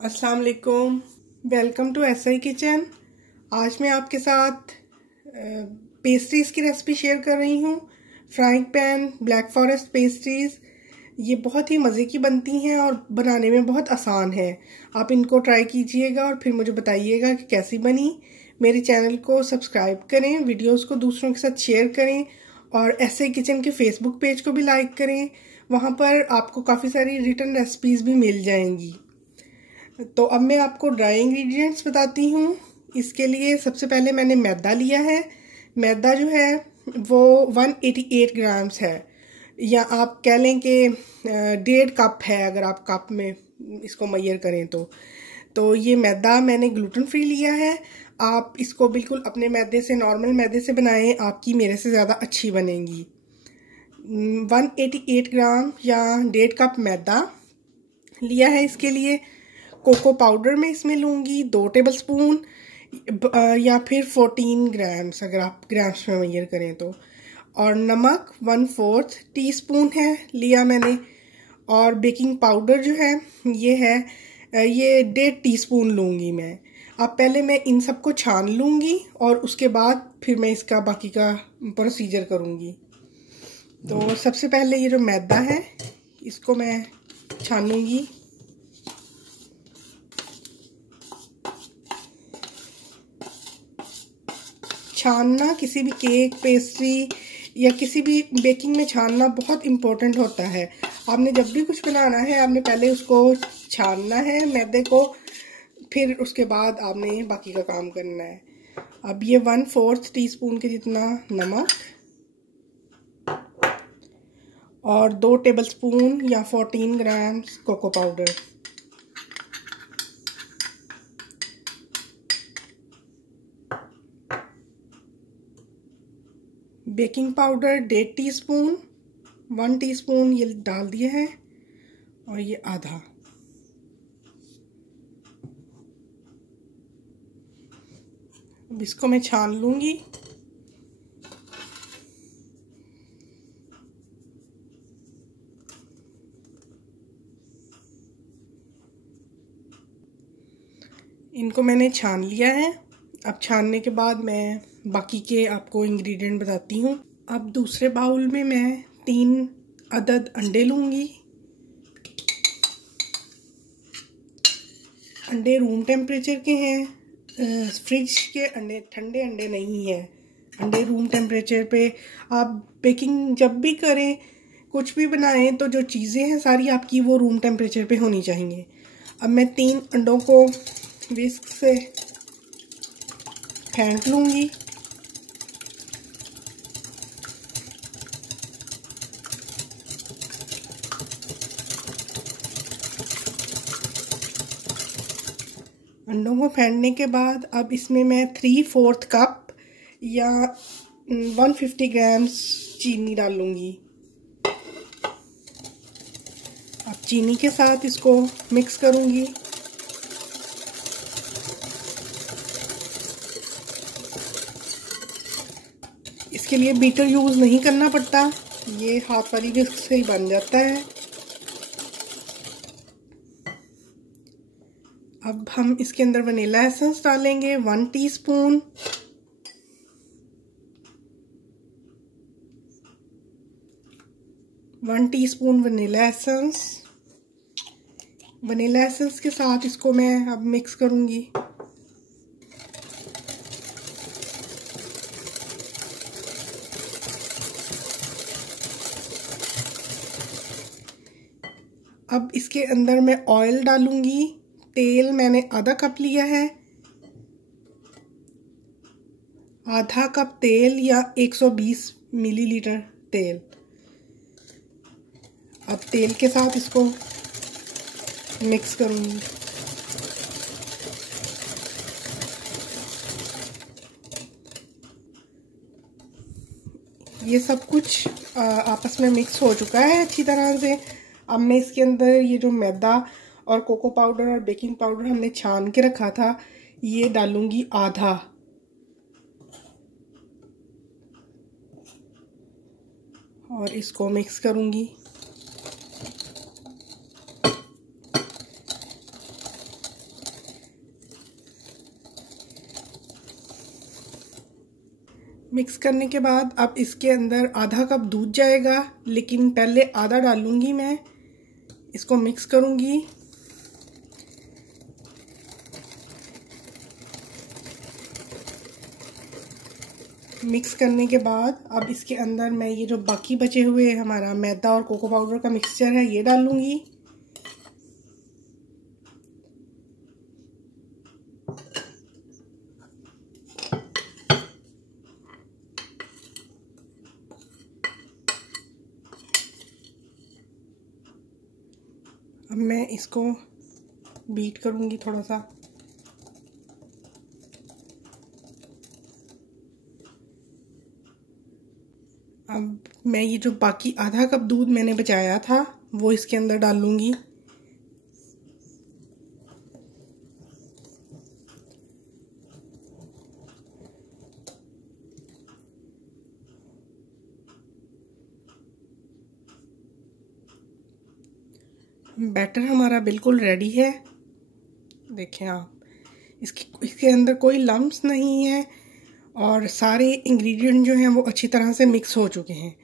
अस्सलाम वालेकुम। Welcome to S I kitchen. आज मैं आपके साथ पेस्ट्रीज़ की रेसिपी शेयर कर रही हूँ। Frying pan black forest pastries ये बहुत ही मज़े की बनती हैं और बनाने में बहुत आसान है। आप इनको ट्राई कीजिएगा और फिर मुझे बताइएगा कि कैसी बनी। मेरे चैनल को सब्सक्राइब करें, वीडियोस को दूसरों के साथ शेयर करें और एसआई किचन के फेसबुक पेज को भी लाइक करें। वहाँ पर आपको काफ़ी सारी रिटन रेसिपीज़ भी मिल जाएंगी। तो अब मैं आपको ड्राई इंग्रेडिएंट्स बताती हूँ। इसके लिए सबसे पहले मैंने मैदा लिया है। मैदा जो है वो 188 ग्राम्स है, या आप कह लें कि 1.5 कप है अगर आप कप में इसको मेजर करें तो ये मैदा मैंने ग्लूटेन फ्री लिया है। आप इसको बिल्कुल अपने मैदे से, नॉर्मल मैदे से बनाएं, आपकी मेरे से ज़्यादा अच्छी बनेगी। 188 ग्राम या 1.5 कप मैदा लिया है। इसके लिए कोको पाउडर में इसमें लूँगी 2 टेबलस्पून या फिर 14 ग्राम्स अगर आप ग्राम्स में मेजर करें तो। और नमक 1/4 टीस्पून है लिया मैंने। और बेकिंग पाउडर जो है ये 1.5 टीस्पून लूँगी मैं। अब पहले मैं इन सबको छान लूँगी और उसके बाद फिर मैं इसका बाकी का प्रोसीजर करूँगी। तो सबसे पहले ये जो मैदा है इसको मैं छानूँगी। छानना किसी भी केक, पेस्ट्री या किसी भी बेकिंग में छानना बहुत इम्पोर्टेंट होता है। आपने जब भी कुछ बनाना है आपने पहले उसको छानना है मैदे को, फिर उसके बाद आपने बाकी का काम करना है। अब ये 1/4 टीस्पून के जितना नमक और 2 टेबलस्पून या 14 grams cocoa powder. Baking powder 1.5 teaspoon, 1 teaspoon ये डाल दिए हैं और ये आधा। अब इसको मैं छान लूँगी। इनको मैंने छान लिया है। अब छानने के बाद मैं बाकी के आपको इंग्रेडिएंट बताती हूँ। अब दूसरे बाउल में मैं 3 अदद अंडे लूँगी। अंडे रूम टेम्परेचर के हैं, फ्रिज के अंडे, ठंडे अंडे नहीं हैं। अंडे रूम टेम्परेचर पे। आप बेकिंग जब भी करें, कुछ भी बनाएं, तो जो चीज़ें हैं सारी आपकी वो रूम टेम्परेचर पे होनी चाहिए। अब मैं 3 अंडों को विस्क से फेंट लूँगी। अंडों को फेंटने के अब इसमें मैं 3/4 कप या 150 ग्राम्स चीनी डालूँगी। अब चीनी के साथ इसको मिक्स करूँगी। इसके लिए बीटर यूज़ नहीं करना पड़ता, ये हाथ वाली विस्क से ही बन जाता है। अब हम इसके अंदर वनीला एसेंस डालेंगे 1 teaspoon. Vanilla essence. Vanilla essence के साथ इसको मैं अब मिक्स करूँगी। अब इसके अंदर मैं ऑयल डालूँगी। तेल मैंने आधा कप लिया है। आधा कप तेल या 120 मिलीलीटर तेल। अब तेल के साथ इसको मिक्स करूँगी। ये सब कुछ आपस में मिक्स हो चुका है अच्छी तरह से। अब मैं इसके अंदर ये जो मैदा और कोको पाउडर और बेकिंग पाउडर हमने छान के रखा था ये डालूंगी आधा। और इसको मिक्स करूंगी। मिक्स करने के बाद अब इसके अंदर आधा कप दूध जाएगा, लेकिन पहले आधा डालूंगी मैं। इसको मिक्स करूंगी। मिक्स करने के बाद अब इसके अंदर मैं ये जो बाकी बचे हुए हमारा मैदा और कोको पाउडर का मिक्सचर है ये डालूंगी। अब मैं इसको बीट करूंगी थोड़ा सा। अब मैं ये जो बाकी आधा कप दूध मैंने बचाया था वो इसके अंदर डालूंगी। बैटर हमारा बिल्कुल रेडी है। देखें आप, इसके अंदर कोई लम्प्स नहीं है और सारे इंग्रेडिएंट जो हैं वो अच्छी तरह से मिक्स हो चुके हैं।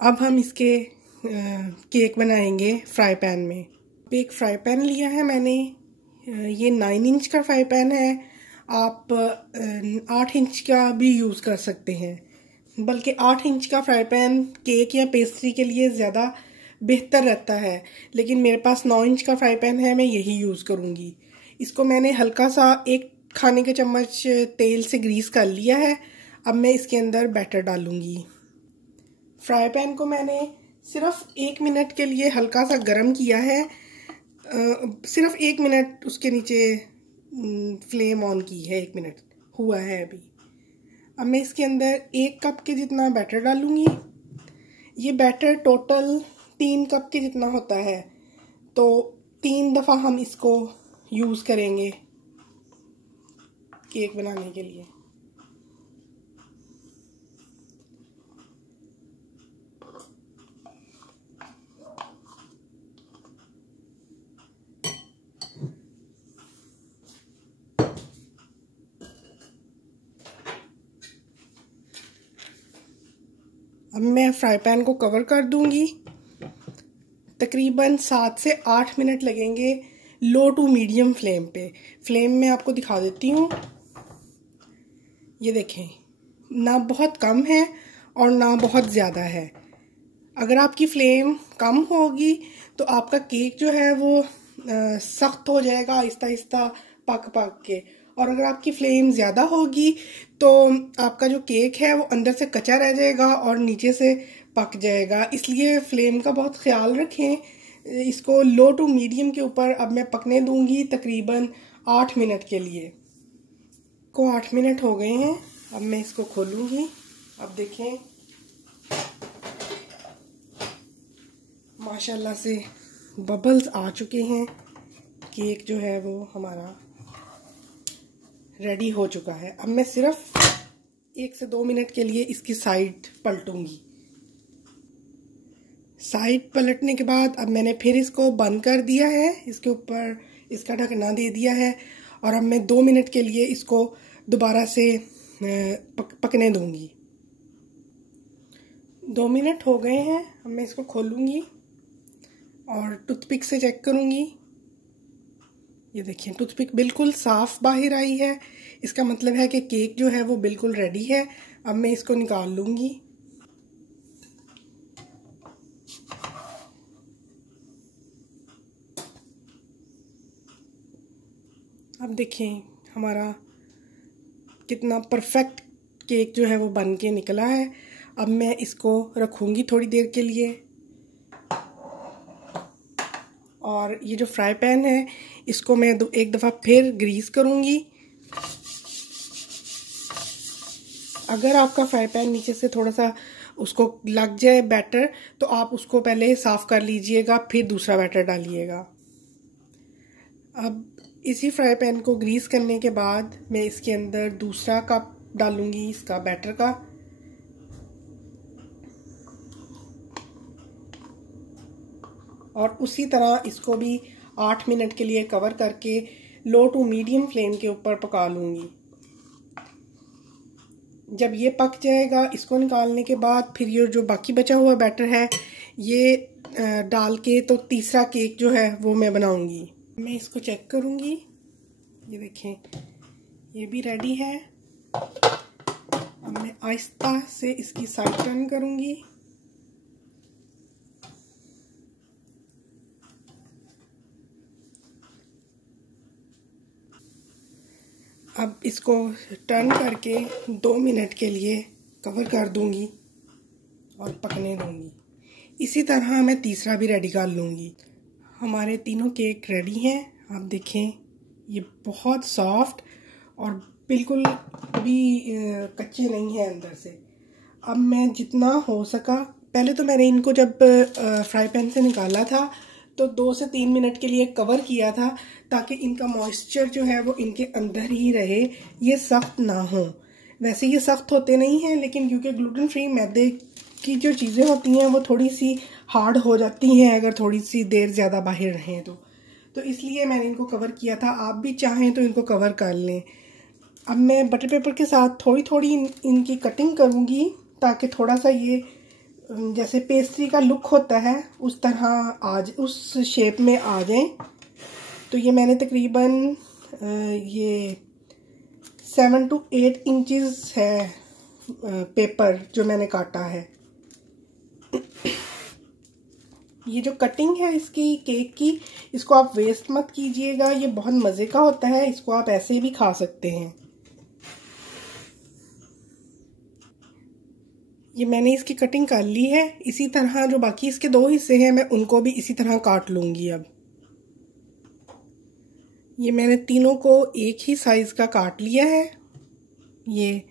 अब हम इसके केक बनाएंगे फ्राई पैन में। एक फ्राई पैन लिया है मैंने, ये 9 इंच का फ्राई पैन है। आप 8 इंच का भी यूज़ कर सकते हैं, बल्कि 8 इंच का फ्राई पैन केक या पेस्ट्री के लिए ज़्यादा बेहतर रहता है, लेकिन मेरे पास 9 इंच का फ्राई पैन है, मैं यही यूज़ करूँगी। इसको मैंने हल्का सा 1 खाने के चम्मच तेल से ग्रीस कर लिया है। अब मैं इसके अंदर बैटर डालूँगी। फ्राई पैन को मैंने सिर्फ 1 मिनट के लिए हल्का सा गर्म किया है। सिर्फ 1 मिनट उसके नीचे फ्लेम ऑन की है, 1 मिनट हुआ है अभी। अब मैं इसके अंदर 1 कप के जितना बैटर डालूँगी। ये बैटर टोटल 3 कप के जितना होता है, तो 3 दफ़ा हम इसको यूज़ करेंगे केक बनाने के लिए। अब मैं फ्राई पैन को कवर कर दूंगी। तकरीबन 7 से 8 मिनट लगेंगे लो टू मीडियम फ्लेम पे। फ्लेम में आपको दिखा देती हूँ, ये देखें, ना बहुत कम है और ना बहुत ज़्यादा है। अगर आपकी फ्लेम कम होगी तो आपका केक जो है वो सख्त हो जाएगा आहिस्ता आहिस्ता पक के, और अगर आपकी फ्लेम ज़्यादा होगी तो आपका जो केक है वो अंदर से कच्चा रह जाएगा और नीचे से पक जाएगा। इसलिए फ्लेम का बहुत ख्याल रखें। इसको लो टू मीडियम के ऊपर अब मैं पकने दूंगी तकरीबन 8 मिनट के लिए। को 8 मिनट हो गए हैं। अब मैं इसको खोलूंगी। अब देखें, माशाल्लाह से बबल्स आ चुके हैं। केक जो है वो हमारा रेडी हो चुका है। अब मैं सिर्फ 1 से 2 मिनट के लिए इसकी साइड पलटूंगी। साइड पलटने के बाद अब मैंने फिर इसको बंद कर दिया है, इसके ऊपर इसका ढकना दे दिया है, और अब मैं 2 मिनट के लिए इसको दोबारा से पकने दूंगी। 2 मिनट हो गए हैं। अब मैं इसको खोलूंगी और टूथपिक से चेक करूंगी। ये देखिए, टूथपिक बिल्कुल साफ बाहर आई है। इसका मतलब है कि केक जो है वो बिल्कुल रेडी है। अब मैं इसको निकाल लूंगी। अब देखें हमारा कितना परफेक्ट केक जो है वो बन के निकला है। अब मैं इसको रखूंगी थोड़ी देर के लिए, और ये जो फ्राई पैन है इसको मैं एक दफ़ा फिर ग्रीस करूंगी। अगर आपका फ्राई पैन नीचे से थोड़ा सा उसको लग जाए बैटर, तो आप उसको पहले साफ कर लीजिएगा, फिर दूसरा बैटर डालिएगा। अब इसी फ्राई पैन को ग्रीस करने के बाद मैं इसके अंदर दूसरा कप डालूंगी इसका बैटर का। और उसी तरह इसको भी 8 मिनट के लिए कवर करके लो टू मीडियम फ्लेम के ऊपर पका लूंगी। जब ये पक जाएगा, इसको निकालने के बाद फिर ये जो बाकी बचा हुआ बैटर है ये डाल के तो तीसरा केक जो है वो मैं बनाऊंगी। मैं इसको चेक करूंगी। ये देखें, ये भी रेडी है। अब मैं आहिस्ता से इसकी साइड टर्न करूंगी। अब इसको टर्न करके 2 मिनट के लिए कवर कर दूंगी और पकने दूंगी। इसी तरह मैं तीसरा भी रेडी कर लूँगी। हमारे तीनों केक रेडी हैं। आप देखें, ये बहुत सॉफ्ट और बिल्कुल भी कच्चे नहीं है अंदर से। अब मैं जितना हो सका, पहले तो मैंने इनको जब फ्राई पैन से निकाला था तो 2 से 3 मिनट के लिए कवर किया था ताकि इनका मॉइस्चर जो है वो इनके अंदर ही रहे, ये सख्त ना हो। वैसे ये सख्त होते नहीं हैं, लेकिन क्योंकि ग्लूटेन फ्री मैदे की जो चीज़ें होती हैं वो थोड़ी सी हार्ड हो जाती हैं अगर थोड़ी सी देर ज़्यादा बाहर रहें तो इसलिए मैंने इनको कवर किया था। आप भी चाहें तो इनको कवर कर लें। अब मैं बटर पेपर के साथ थोड़ी थोड़ी इनकी कटिंग करूँगी ताकि थोड़ा सा ये जैसे पेस्ट्री का लुक होता है उस तरह आज उस शेप में आ जाए। तो ये मैंने तकरीबन ये 7 to 8 इंचेस है पेपर जो मैंने काटा है। ये जो कटिंग है इसकी केक की, इसको आप वेस्ट मत कीजिएगा, ये बहुत मज़े का होता है। इसको आप ऐसे भी खा सकते हैं। ये मैंने इसकी कटिंग कर ली है। इसी तरह जो बाकी इसके 2 हिस्से हैं मैं उनको भी इसी तरह काट लूँगी। अब ये मैंने तीनों को एक ही साइज़ का काट लिया है, ये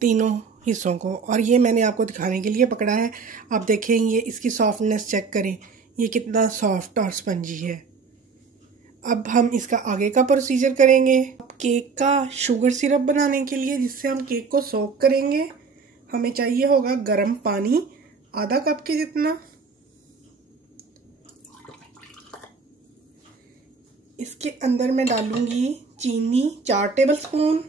तीनों हिस्सों को, और ये मैंने आपको दिखाने के लिए पकड़ा है। आप देखें, ये इसकी सॉफ्टनेस चेक करें, ये कितना सॉफ्ट और स्पंजी है। अब हम इसका आगे का प्रोसीजर करेंगे। केक का शुगर सिरप बनाने के लिए जिससे हम केक को सोक करेंगे, हमें चाहिए होगा गर्म पानी आधा कप के जितना। इसके अंदर मैं डालूंगी चीनी 4 टेबलस्पून।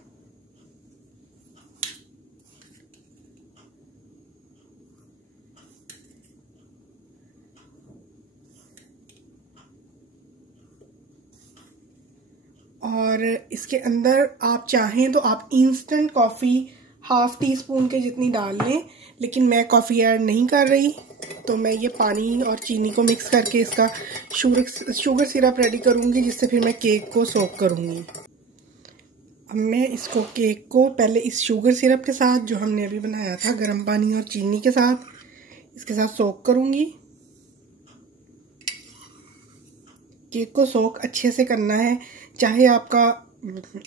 और इसके अंदर आप चाहें तो आप इंस्टेंट कॉफ़ी ½ टीस्पून के जितनी डाल लें, लेकिन मैं कॉफ़ी ऐड नहीं कर रही तो मैं ये पानी और चीनी को मिक्स करके इसका शुगर सिरप रेडी करूँगी, जिससे फिर मैं केक को सोक करूँगी। अब मैं इसको केक को पहले इस शुगर सिरप के साथ जो हमने अभी बनाया था गर्म पानी और चीनी के साथ, इसके साथ सोक करूँगी। केक को सोक अच्छे से करना है, चाहे आपका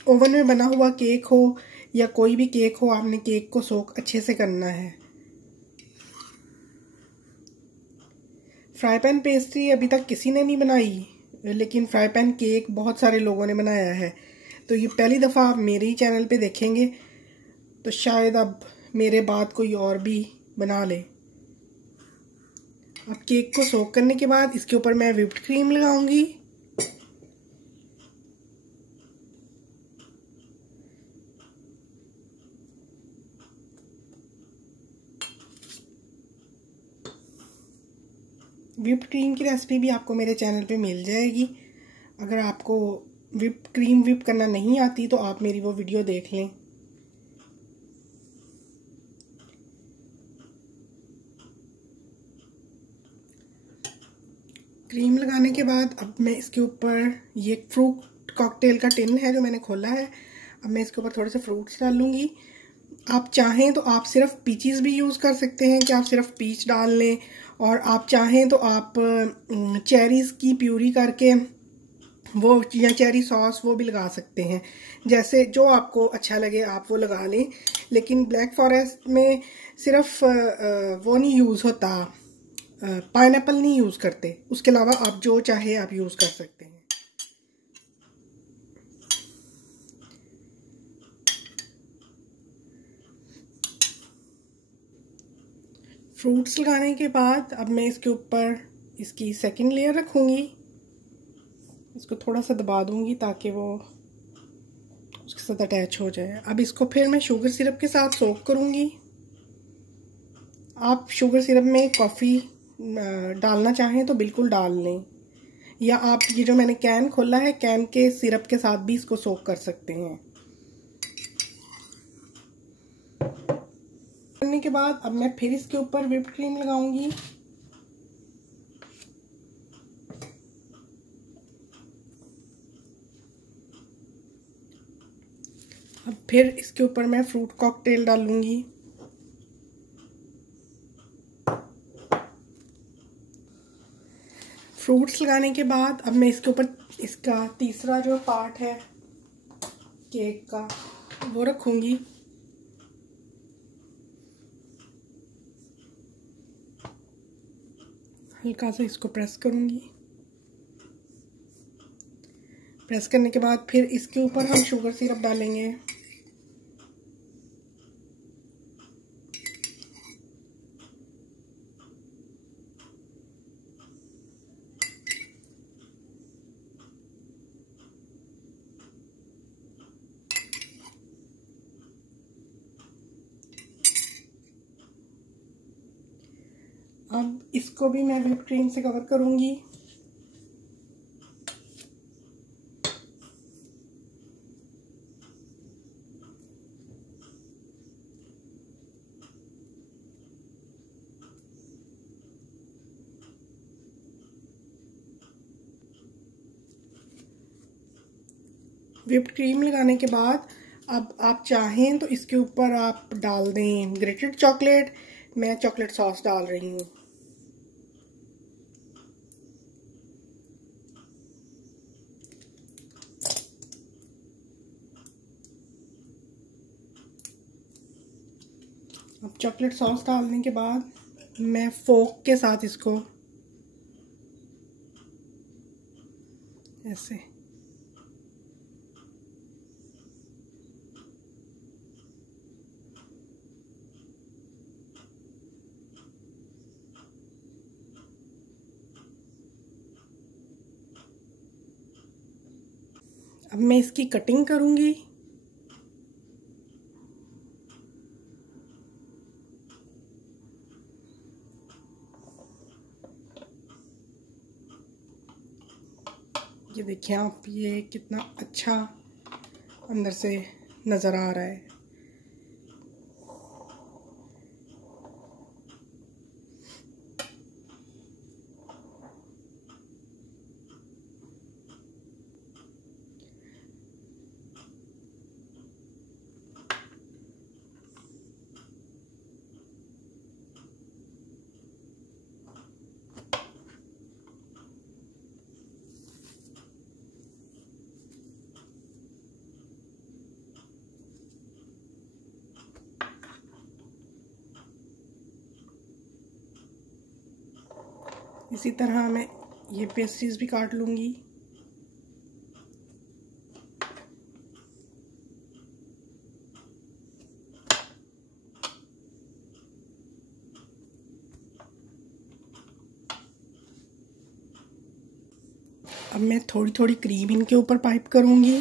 ओवन में बना हुआ केक हो या कोई भी केक हो, आपने केक को सोक अच्छे से करना है। फ्राई पैन पेस्ट्री अभी तक किसी ने नहीं बनाई, लेकिन फ्राई पैन केक बहुत सारे लोगों ने बनाया है। तो ये पहली दफ़ा आप मेरे ही चैनल पे देखेंगे, तो शायद अब मेरे बाद कोई और भी बना ले। अब केक को सोक करने के बाद इसके ऊपर मैं व्हिप्ड क्रीम लगाऊंगी। व्हिप्ड क्रीम की रेसिपी भी आपको मेरे चैनल पे मिल जाएगी। अगर आपको व्हिप्ड क्रीम व्हिप करना नहीं आती तो आप मेरी वो वीडियो देख लें। क्रीम लगाने के बाद अब मैं इसके ऊपर ये फ्रूट कॉकटेल का टिन है जो मैंने खोला है, अब मैं इसके ऊपर थोड़े से फ्रूट्स डाल लूँगी। आप चाहें तो आप सिर्फ पीचीज़ भी यूज़ कर सकते हैं कि आप सिर्फ पीच डाल लें, और आप चाहें तो आप चेरीज़ की प्यूरी करके वो या चेरी सॉस वो भी लगा सकते हैं। जैसे जो आपको अच्छा लगे आप वो लगा लें, लेकिन ब्लैक फॉरेस्ट में सिर्फ वो नहीं यूज़ होता, पाइनएप्पल नहीं यूज़ करते। उसके अलावा आप जो चाहे आप यूज़ कर सकते हैं। फ्रूट्स लगाने के बाद अब मैं इसके ऊपर इसकी सेकंड लेयर रखूँगी। इसको थोड़ा सा दबा दूँगी ताकि वो उसके साथ अटैच हो जाए। अब इसको फिर मैं शुगर सिरप के साथ सोक करूँगी। आप शुगर सिरप में कॉफ़ी डालना चाहें तो बिल्कुल डाल लें, या आप ये जो मैंने कैन खोला है, कैन के सिरप के साथ भी इसको सोक कर सकते हैं। करने के बाद अब मैं फिर इसके ऊपर व्हिप्ड क्रीम लगाऊंगी। अब फिर इसके ऊपर मैं फ्रूट कॉकटेल डालूंगी। फ्रूट्स लगाने के बाद अब मैं इसके ऊपर इसका तीसरा जो पार्ट है केक का वो रखूंगी। हल्का सा इसको प्रेस करूंगी। प्रेस करने के बाद फिर इसके ऊपर हम शुगर सिरप डालेंगे। अब इसको भी मैं व्हिप क्रीम से कवर करूंगी। व्हिप्ड क्रीम लगाने के बाद अब आप चाहें तो इसके ऊपर आप डाल दें ग्रेटेड चॉकलेट। मैं चॉकलेट सॉस डाल रही हूँ। अब चॉकलेट सॉस डालने के बाद मैं फोक के साथ इसको ऐसे अब मैं इसकी कटिंग करूंगी। ये देखिए आप, ये कितना अच्छा अंदर से नज़र आ रहा है। इसी तरह मैं ये पेस्ट्रीज भी काट लूँगी। अब मैं थोड़ी थोड़ी क्रीम इनके ऊपर पाइप करूँगी।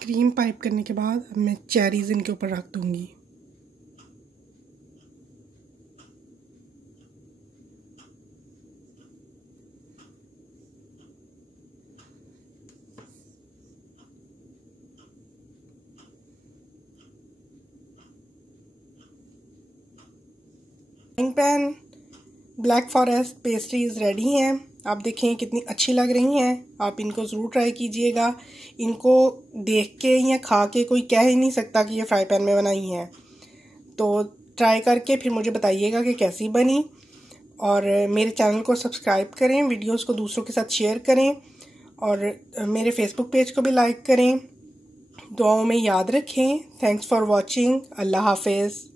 क्रीम पाइप करने के बाद अब मैं चेरीज इनके ऊपर रख दूँगी। Frying pan black forest pastries ready हैं। आप देखें कितनी अच्छी लग रही हैं। आप इनको ज़रूर ट्राई कीजिएगा। इनको देख के या खा के कोई कह ही नहीं सकता कि ये फ्राई पैन में बनाई हैं। तो ट्राई करके फिर मुझे बताइएगा कि कैसी बनी। और मेरे चैनल को सब्सक्राइब करें, वीडियोस को दूसरों के साथ शेयर करें और मेरे फेसबुक पेज को भी लाइक करें। दुआओं में याद रखें। Thanks for watching. अल्लाह हाफिज़।